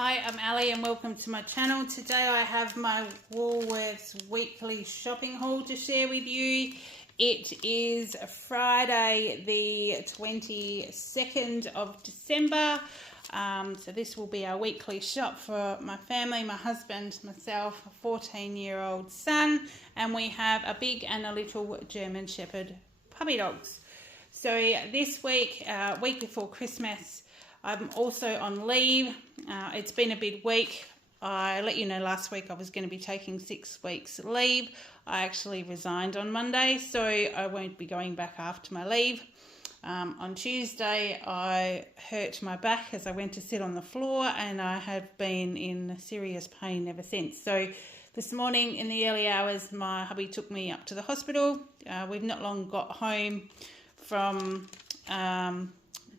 Hi, I'm Ali and welcome to my channel. Today I have my Woolworths weekly shopping haul to share with you. It is Friday the 22nd of December. So this will be our weekly shop for my family, my husband, myself, a 14-year-old son, and we have a big and a little German Shepherd puppy dogs. So this week, week before Christmas, I'm also on leave. It's been a big week. I let you know last week I was going to be taking 6 weeks leave. I actually resigned on Monday, so I won't be going back after my leave. On Tuesday, I hurt my back as I went to sit on the floor, and I have been in serious pain ever since. So this morning in the early hours, my hubby took me up to the hospital. We've not long got home from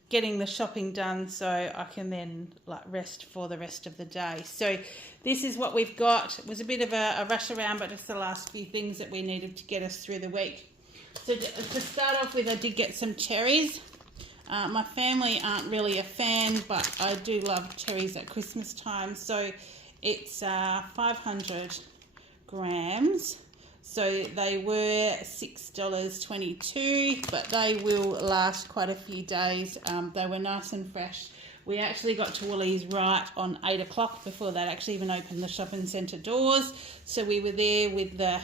getting the shopping done, so I can then rest for the rest of the day. So this is what we've got. It was a bit of a rush around, but it's the last few things that we needed to get us through the week. So to start off with, I did get some cherries. My family aren't really a fan, but I do love cherries at Christmas time. So it's 500 grams. So they were $6.22, but they will last quite a few days. They were nice and fresh. We actually got to Woolies right on 8 o'clock before they'd actually even opened the shopping centre doors. So we were there with the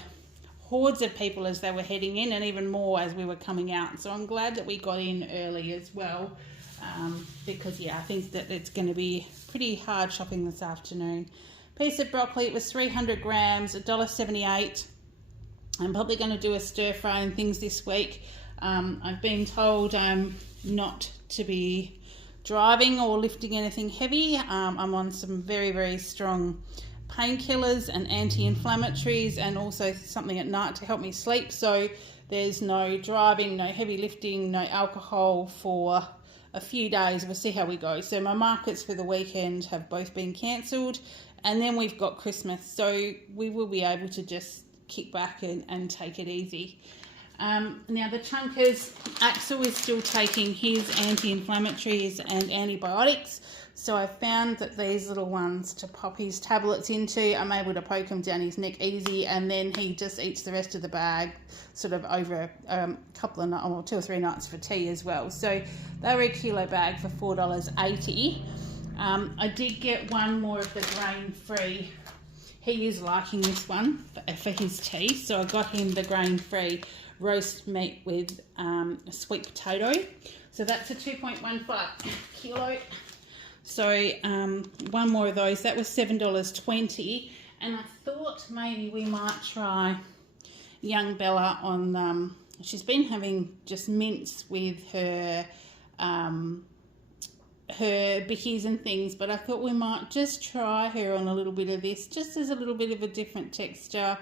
hordes of people as they were heading in, and even more as we were coming out. So I'm glad that we got in early as well, because yeah, I think that it's going to be pretty hard shopping this afternoon. Piece of broccoli, it was 300 grams, $1.78. I'm probably going to do a stir fry and things this week. I've been told I'm not to be driving or lifting anything heavy. I'm on some very, very strong painkillers and anti-inflammatories, and also something at night to help me sleep. So there's no driving, no heavy lifting, no alcohol for a few days. We'll see how we go. So my markets for the weekend have both been cancelled, and then we've got Christmas. So we will be able to just kick back and take it easy. Now the chunkers, Axel is still taking his anti-inflammatories and antibiotics, so I found that these little ones to pop his tablets into, I'm able to poke him down his neck easy, and then he just eats the rest of the bag sort of over a couple of nights, or 2 or 3 nights for tea as well. So they were a kilo bag for $4.80. I did get one more of the grain-free. He is liking this one for his tea, so I got him the grain-free roast meat with sweet potato. So that's a 2.15 kilo. So one more of those. That was $7.20, and I thought maybe we might try young Bella on. She's been having just mince with her bickies and things, but I thought we might just try her on a little bit of this, just as a little bit of a different texture.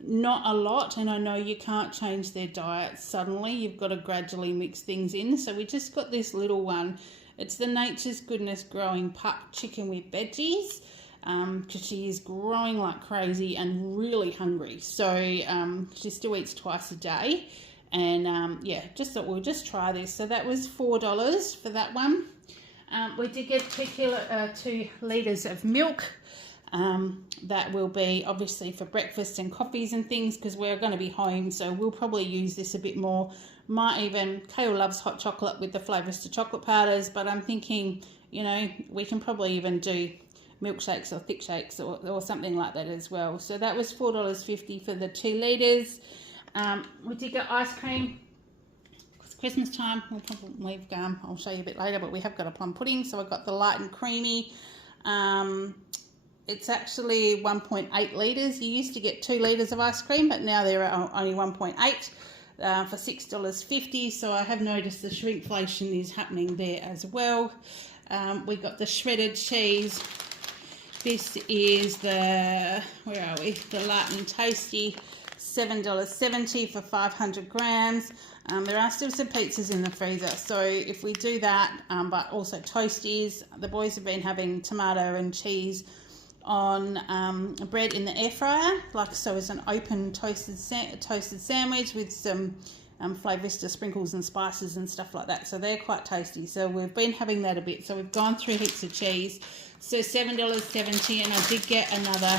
Not a lot, and I know you can't change their diet suddenly. You've got to gradually mix things in. So we just got this little one. It's the Nature's Goodness growing pup chicken with veggies, because she is growing like crazy and really hungry. So she still eats twice a day, and yeah, just thought we'll just try this. So that was $4 for that one. We did get 2 litres of milk. That will be obviously for breakfast and coffees and things, because we're going to be home, so we'll probably use this a bit more. Might even, Kael loves hot chocolate with the flavours to chocolate powders, but I'm thinking, you know, we can probably even do milkshakes or thick shakes or something like that as well. So that was $4.50 for the 2 litres. We did get ice cream. Christmas time, we'll probably, I'll show you a bit later, but we have got a plum pudding, so I got the light and creamy. It's actually 1.8 litres. You used to get 2 litres of ice cream, but now they're only 1.8 for $6.50, so I have noticed the shrinkflation is happening there as well. We got the shredded cheese. This is the, where are we? The Light and Tasty, $7.70 for 500 grams. There are still some pizzas in the freezer, so if we do that, but also toasties. The boys have been having tomato and cheese on bread in the air fryer, like so, as an open toasted sandwich with some Flavista sprinkles and spices and stuff like that. So they're quite tasty. So we've been having that a bit. So we've gone through heaps of cheese. So $7.70, and I did get another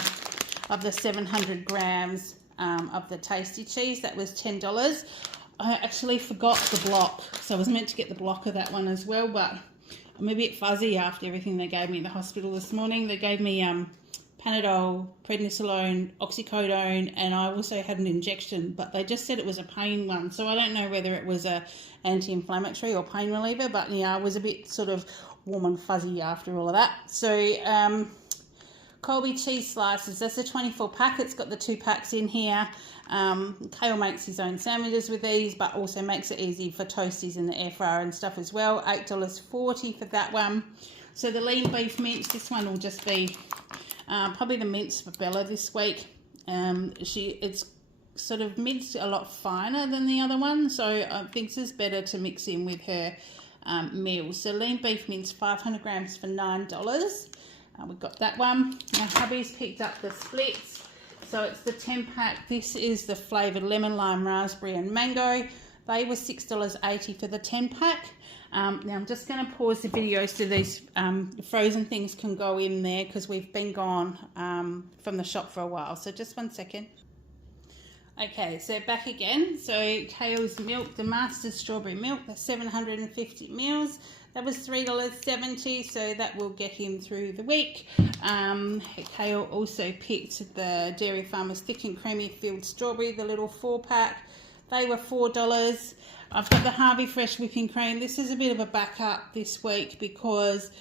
of the 700 grams of the tasty cheese. That was $10. I actually forgot the block, so I was meant to get the block of that one as well, but I'm a bit fuzzy after everything they gave me in the hospital this morning. They gave me Panadol, prednisolone, oxycodone, and I also had an injection, but they just said it was a pain one, so I don't know whether it was a anti-inflammatory or pain reliever, but yeah, I was a bit sort of warm and fuzzy after all of that. So Colby cheese slices, that's a 24 pack. It's got the 2 packs in here. Kael makes his own sandwiches with these, but also makes it easy for toasties in the air fryer and stuff as well. $8.40 for that one. So the lean beef mince, this one will just be probably the mince for Bella this week. It's sort of minced a lot finer than the other one, so I think it's better to mix in with her meals. So lean beef mince, 500 grams for $9. We've got that one. Now hubby's picked up the splits. So it's the 10 pack. This is the flavoured lemon, lime, raspberry and mango. They were $6.80 for the 10 pack. Now I'm just going to pause the video so these frozen things can go in there, because we've been gone from the shop for a while. So just 1 second. Okay, so back again. So Kael's milk, the Master's strawberry milk, the 750 mils. That was $3.70, so that will get him through the week. Kael also picked the Dairy Farmers Thick and Creamy Filled Strawberry, the little 4-pack. They were $4. I've got the Harvey Fresh Whipping Cream. This is a bit of a backup this week because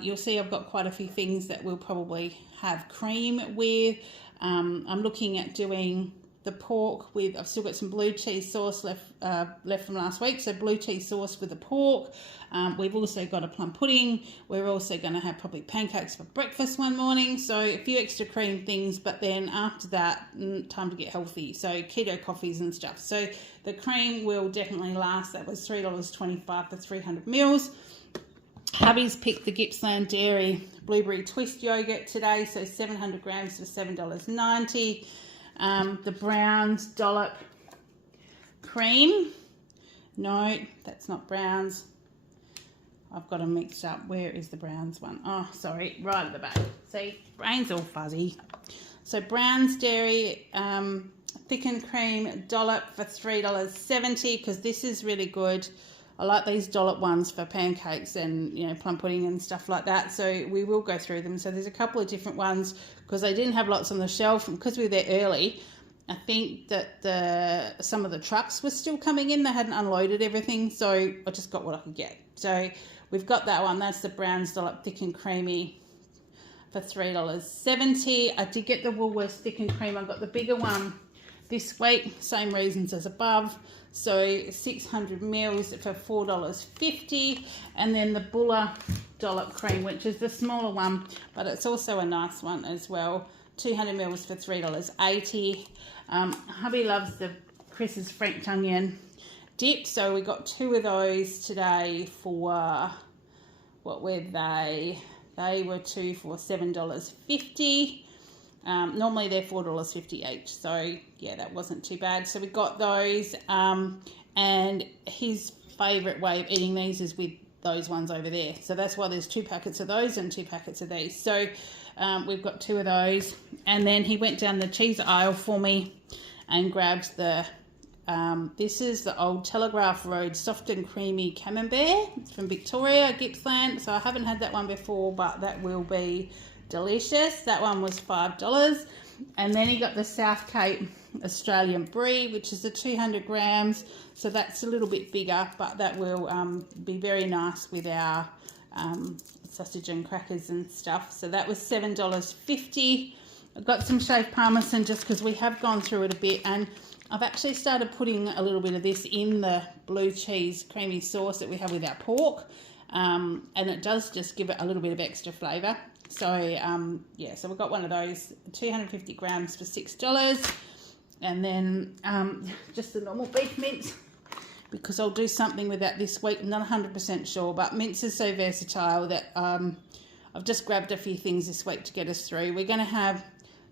you'll see I've got quite a few things that we'll probably have cream with. I'm looking at doing the pork with, I've still got some blue cheese sauce left from last week, so blue cheese sauce with the pork. We've also got a plum pudding. We're also going to have probably pancakes for breakfast one morning, so a few extra cream things, but then after that, time to get healthy, so keto coffees and stuff. So the cream will definitely last. That was $3.25 for 300 mils. Hubby's picked the Gippsland Dairy Blueberry Twist Yogurt today, so 700 grams for $7.90. The Browns Dollop Cream. No, that's not Browns. I've got them mixed up. Where is the Browns one? Oh, sorry, right at the back. See, brain's all fuzzy. So Browns Dairy Thickened Cream Dollop for $3.70, because this is really good. I like these dollop ones for pancakes and, you know, plum pudding and stuff like that. So we will go through them. So there's a couple of different ones because they didn't have lots on the shelf. And because we were there early, I think that some of the trucks were still coming in. They hadn't unloaded everything. So I just got what I could get. So we've got that one. That's the Browns Dollop Thick and Creamy for $3.70. I did get the Woolworths Thick and Cream. I got the bigger one this week. Same reasons as above. So 600 mils for $4.50, and then the Buller Dollop Cream, which is the smaller one, but it's also a nice one as well. 200 mils for $3.80. Hubby loves the Chris's French onion dip, so we got 2 of those today for, what were they? They were 2 for $7.50. Normally they're $4.50 each, so yeah, that wasn't too bad. So we got those, and his favourite way of eating these is with those ones over there. So that's why there's 2 packets of those and 2 packets of these. So we've got 2 of those, and then he went down the cheese aisle for me and grabbed the, this is the Old Telegraph Road Soft and Creamy Camembert. It's from Victoria, Gippsland. So I haven't had that one before, but that will be delicious. That one was $5. And then he got the South Cape Australian Brie, which is the 200 grams. So that's a little bit bigger, but that will be very nice with our sausage and crackers and stuff. So that was $7.50. I got some shaved parmesan just because we have gone through it a bit, and I've actually started putting a little bit of this in the blue cheese creamy sauce that we have with our pork, and it does just give it a little bit of extra flavour. So yeah, so we've got one of those, 250 grams for $6, and then just the normal beef mince, because I'll do something with that this week. I'm not 100% sure, but mince is so versatile that I've just grabbed a few things this week to get us through. We're going to have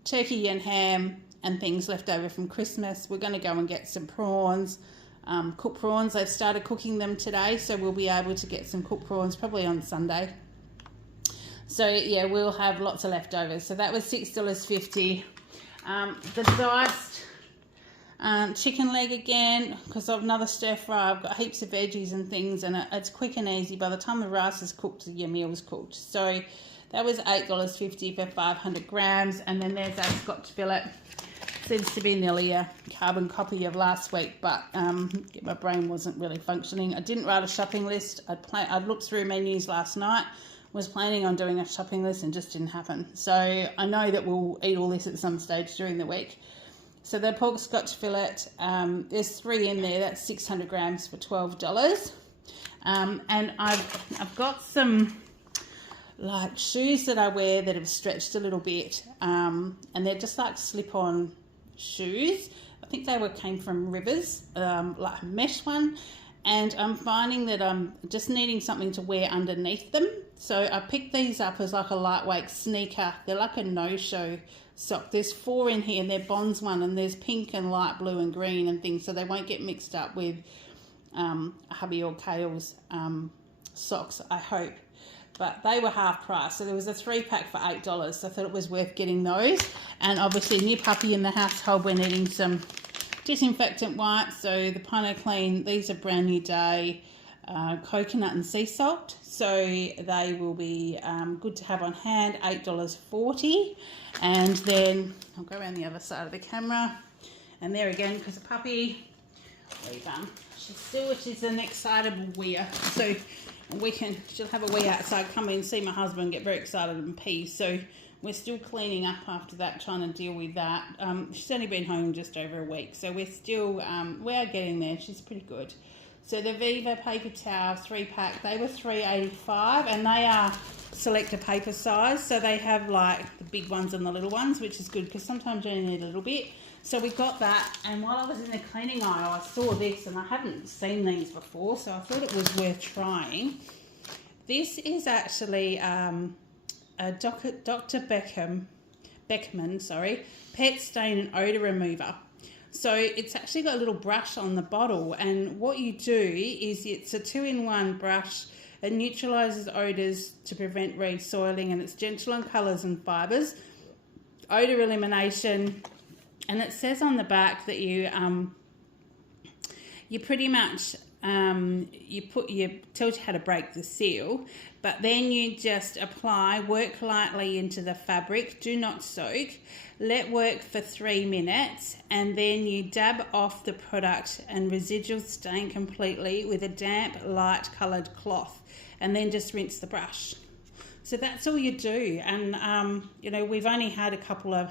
turkey and ham and things left over from Christmas. We're going to go and get some prawns. cooked prawns. They've started cooking them today, so we'll be able to get some cooked prawns probably on Sunday. So yeah, we'll have lots of leftovers. So that was $6.50. The diced chicken leg again, because of another stir fry. I've got heaps of veggies and things, and it's quick and easy. By the time the rice is cooked, your meal's cooked. So that was $8.50 for 500 grams. And then there's our Scotch fillet. Seems to be nearly a carbon copy of last week, but my brain wasn't really functioning. I didn't write a shopping list. I'd looked through menus last night, was planning on doing a shopping list, and just didn't happen. So I know that we'll eat all this at some stage during the week. So the pork Scotch fillet, there's 3 in there. That's 600 grams for $12. And I've got some like shoes that I wear that have stretched a little bit, and they're just like slip-on shoes. I think they came from Rivers, like a mesh one. And I'm finding that I'm just needing something to wear underneath them. So I picked these up as like a lightweight sneaker. They're like a no-show sock. There's 4 in here, and they're Bonds one, and there's pink and light blue and green and things, so they won't get mixed up with hubby or Kael's socks, I hope. But they were half price, so there was a 3-pack for $8, so I thought it was worth getting those. And obviously, new puppy in the household, we're needing some disinfectant wipes. So the Pino Clean, these are Brand New Day coconut and sea salt, so they will be good to have on hand. $8.40. And then I'll go around the other side of the camera, and there again, because the puppy, she's an excitable weeer, so she'll have a wee outside, come in, see my husband, get very excited and pee. So we're still cleaning up after that, trying to deal with that. She's only been home just over a week, so we're still we are getting there. She's pretty good. So the Viva paper towel 3-pack, they were $3.85, and they are selector paper size, so they have like the big ones and the little ones, which is good because sometimes you only need a little bit. So we got that, and while I was in the cleaning aisle, I saw this, and I hadn't seen these before, so I thought it was worth trying. This is actually a Dr. Beckman, pet stain and odour remover. So it's actually got a little brush on the bottle, and what you do is it's a 2-in-1 brush. It neutralises odours to prevent resoiling, and it's gentle on colours and fibres. Odour elimination, and it says on the back that you pretty much tells you how to break the seal, but then you just apply, work lightly into the fabric, do not soak, let work for 3 minutes, and then you dab off the product and residual stain completely with a damp, light coloured cloth, and then just rinse the brush. So that's all you do. And we've only had a couple of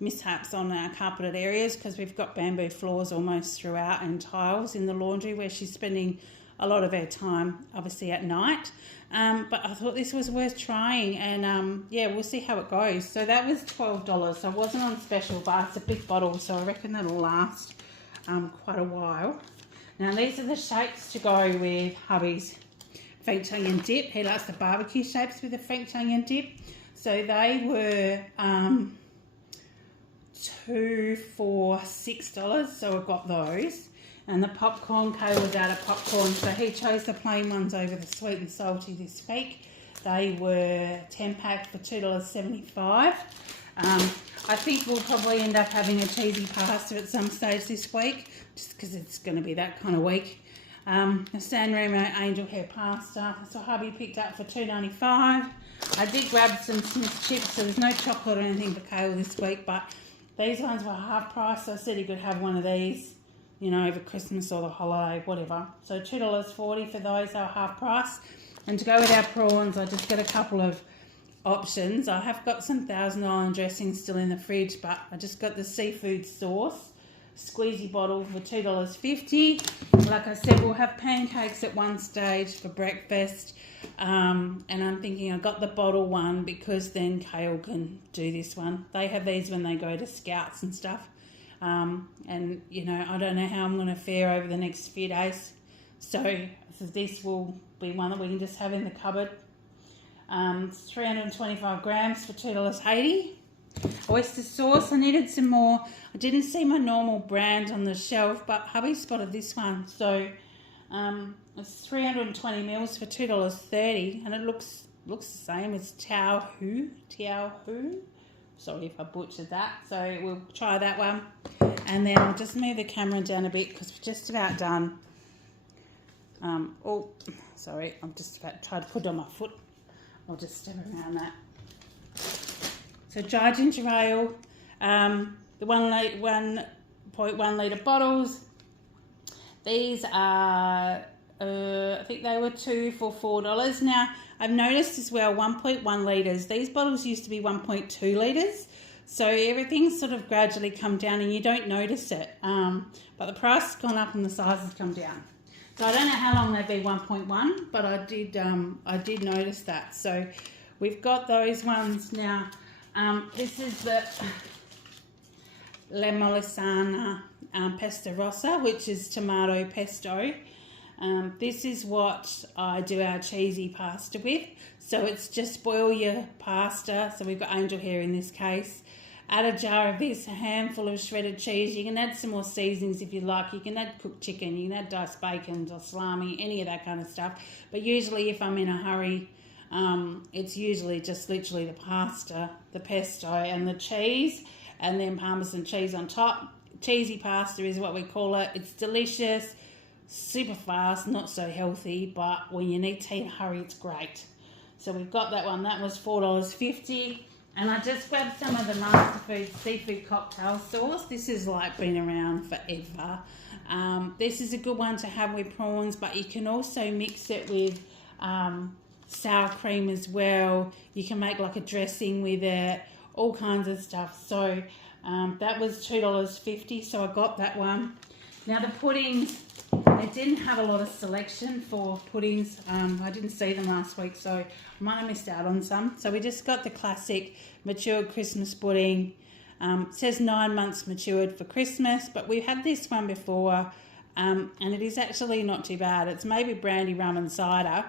mishaps on our carpeted areas because we've got bamboo floors almost throughout, and tiles in the laundry where she's spending a lot of her time obviously at night. But I thought this was worth trying, and we'll see how it goes. So that was $12. So it wasn't on special, but it's a big bottle, so I reckon that'll last quite a while. Now these are the shapes to go with hubby's French onion dip. He likes the barbecue shapes with the French onion dip. So they were 2 for $6, so I got those. And the popcorn, Kael was out of popcorn, so he chose the plain ones over the sweet and salty this week. They were 10-pack for $2.75. I think we'll probably end up having a cheesy pasta at some stage this week, just because it's going to be that kind of week. The San Remo angel hair pasta, that's what hubby picked up for $2.95. I did grab some Smith's chips, so there's no chocolate or anything for Kael this week, but these ones were half price, so I said he could have one of these, over Christmas or the holiday, whatever. So $2.40 for those, they were half price. And to go with our prawns, I just got a couple of options. I have got some Thousand Island dressing still in the fridge, but I just got the seafood sauce, squeezy bottle for $2.50. Like I said, we'll have pancakes at one stage for breakfast. And I'm thinking I got the bottle one because then Kael can do this one. They have these when they go to scouts and stuff. And I don't know how I'm going to fare over the next few days. So this will be one that we can just have in the cupboard. It's 325 grams for $2.80. oyster sauce. I needed some more. I didn't see my normal brand on the shelf, but hubby spotted this one. So it's 320 mils for $2.30, and it looks the same. It's Tao Hu. Sorry if I butchered that. So we'll try that one. And then I'll just move the camera down a bit because we're just about done. Oh, sorry, I'm just about to try to put it on my foot. I'll just step around that. So dry ginger ale, the 1.1 litre bottles. These are, I think they were 2 for $4. Now, I've noticed as well 1.1 litres. These bottles used to be 1.2 litres. So everything's sort of gradually come down and you don't notice it. But the price has gone up and the size has come down. So I don't know how long they'd be 1.1, but I did notice that. So we've got those ones now. This is the La Molisana Pesto Rossa, which is tomato pesto. This is what I do our cheesy pasta with. So it's just boil your pasta. So we've got angel hair in this case. Add a jar of this, a handful of shredded cheese. You can add some more seasonings if you like. You can add cooked chicken, you can add diced bacon or salami, any of that kind of stuff. But usually if I'm in a hurry, it's usually just literally the pasta, the pesto and the cheese, and then Parmesan cheese on top. Cheesy pasta is what we call it. It's delicious, super fast, not so healthy, but when you need to eat in a hurry, it's great. So we've got that one. That was $4.50. And I just grabbed some of the Masterfood seafood cocktail sauce. This has like been around forever. This is a good one to have with prawns, but you can also mix it with sour cream as well. You can make like a dressing with it, all kinds of stuff. So that was $2.50, so I got that one. Now the puddings, they didn't have a lot of selection for puddings. I didn't see them last week, so I might have missed out on some. So we just got the classic matured Christmas pudding. It says 9 months matured for Christmas, but we've had this one before, and it is actually not too bad. It's maybe brandy, rum and cider,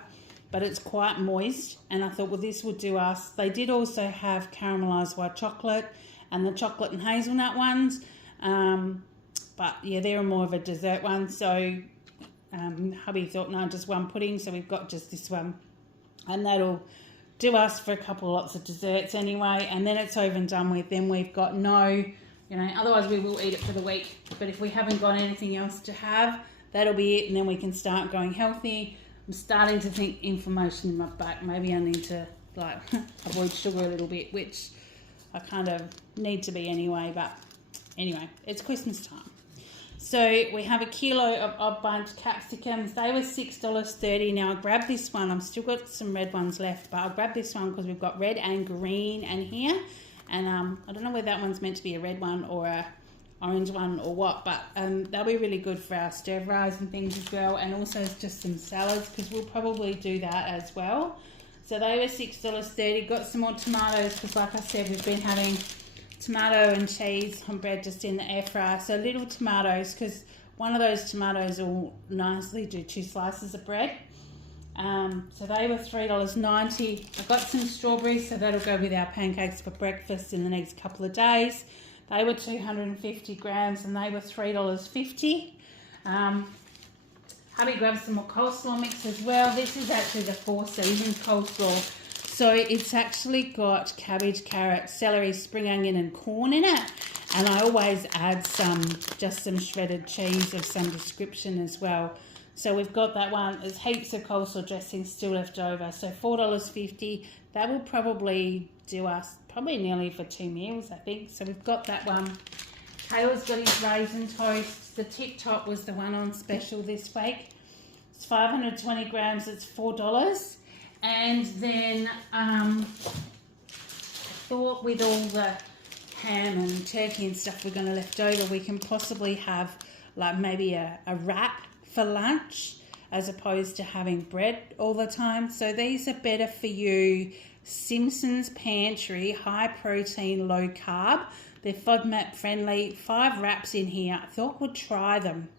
but it's quite moist, and I thought, well, this would do us. They did also have caramelised white chocolate and the chocolate and hazelnut ones, but yeah, they're more of a dessert one. So hubby thought, no, just one pudding, so we've got just this one, and that'll do us for a couple of lots of desserts anyway, and then it's over and done with. Then we've got otherwise we will eat it for the week, but if we haven't got anything else to have, that'll be it, and then we can start going healthy. I'm starting to think inflammation in my back. Maybe I need to avoid sugar a little bit, which I kind of need to be anyway, but anyway, it's Christmas time. So we have a kilo of bunch capsicums. They were $6.30. Now I grabbed this one. I've still got some red ones left, but I'll grab this one because we've got red and green and here. And I don't know whether that one's meant to be a red one or a orange one or what, but they'll be really good for our stir fries and things as well, and also just some salads because we'll probably do that as well. So they were $6.30. Got some more tomatoes because, like I said, we've been having tomato and cheese on bread just in the air fryer. So little tomatoes, because one of those tomatoes will nicely do 2 slices of bread. So they were $3.90. I got some strawberries, so that'll go with our pancakes for breakfast in the next couple of days. They were 250 grams and they were $3.50. Hubby grabbed some more coleslaw mix as well. This is actually the 4 seasons coleslaw. So it's actually got cabbage, carrot, celery, spring onion and corn in it. And I always add just some shredded cheese of some description as well. So we've got that one. There's heaps of coleslaw dressing still left over. So $4.50. That will probably do us nearly for 2 meals, I think. So we've got that one. Kael's got his raisin toast. The tip top was the one on special this week. It's 520 grams. It's $4. And then I thought with all the ham and turkey and stuff we're going to left over, we can possibly have like maybe a wrap for lunch as opposed to having bread all the time. So these are better for you. Simpson's Pantry, high protein, low carb. They're FODMAP friendly. 5 wraps in here. I thought we'd try them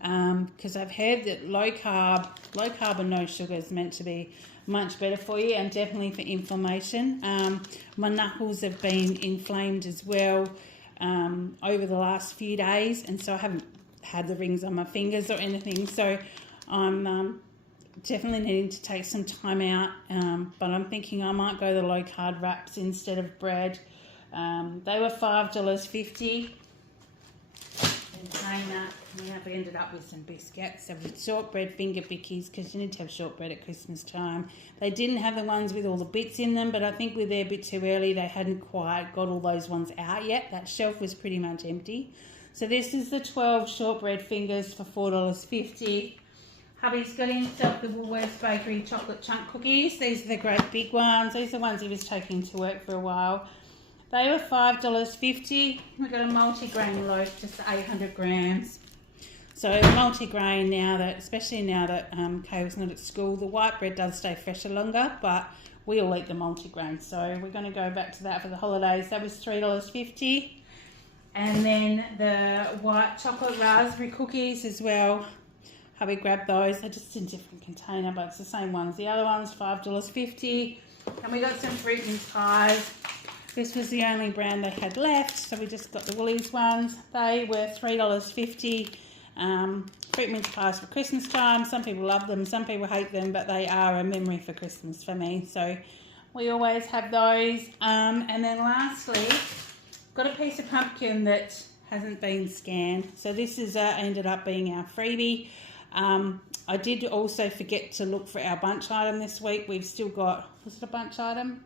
because I've heard that low carb and no sugar is meant to be much better for you, and definitely for inflammation. My knuckles have been inflamed as well over the last few days, and so I haven't had the rings on my fingers or anything, so I'm definitely needing to take some time out, but I'm thinking I might go the low carb wraps instead of bread. They were $5.50 container. We ended up with some biscuits. So with shortbread finger bickies, because you need to have shortbread at Christmas time. They didn't have the ones with all the bits in them, but I think we're there a bit too early. They hadn't quite got all those ones out yet. That shelf was pretty much empty. So this is the 12 shortbread fingers for $4.50. Hubby's got himself the Woolworths Bakery chocolate chunk cookies. These are the great big ones. These are the ones he was taking to work for a while. They were $5.50. We've got a multi-grain loaf, just 800 grams. So multi-grain now that, especially now that Kael's not at school, the white bread does stay fresher longer, but we all eat the multi-grain. So we're going to go back to that for the holidays. That was $3.50. And then the white chocolate raspberry cookies as well. Hubby grabbed those. They're just in a different container, but it's the same ones. The other one's $5.50. And we got some fruit mince pies. This was the only brand they had left, so we just got the Woolies ones. They were $3.50. Fruit mince pies for Christmas time. Some people love them, some people hate them, but they are a memory for Christmas for me. So we always have those. And then lastly, got a piece of pumpkin that hasn't been scanned. So this is ended up being our freebie. I did also forget to look for our bunch item this week. We've still got, was it a bunch item?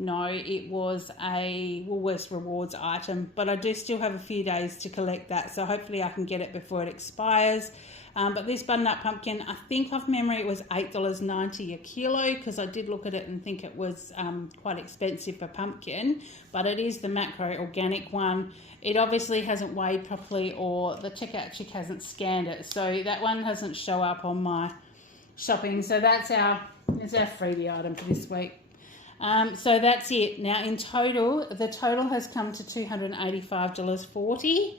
No, it was a Woolworths Rewards item, but I do still have a few days to collect that, so hopefully I can get it before it expires. But this butternut pumpkin, I think off memory it was $8.90 a kilo, because I did look at it and think it was quite expensive for pumpkin, but it is the macro organic one. It obviously hasn't weighed properly, or the checkout chick hasn't scanned it, so that one doesn't show up on my shopping. So that's our freebie item for this week. So that's it. Now in total, the total has come to $285.40,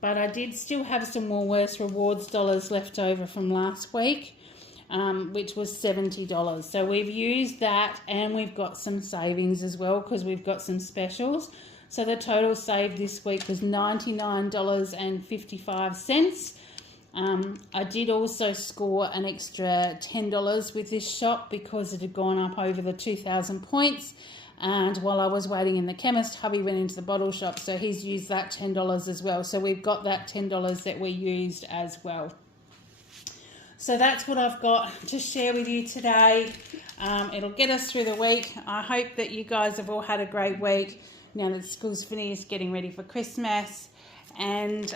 but I did still have some Woolworths Rewards dollars left over from last week, which was $70. So we've used that, and we've got some savings as well because we've got some specials. So the total saved this week was $99.55. I did also score an extra $10 with this shop because it had gone up over the 2,000 points. And while I was waiting in the chemist, hubby went into the bottle shop, so he's used that $10 as well. So we've got that $10 that we used as well. So that's what I've got to share with you today. It'll get us through the week. I hope that you guys have all had a great week now that school's finished, getting ready for Christmas. And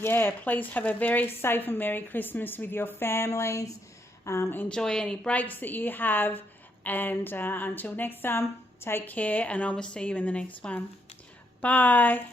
yeah, please have a very safe and Merry Christmas with your families. Enjoy any breaks that you have. And until next time, take care, and I will see you in the next one. Bye.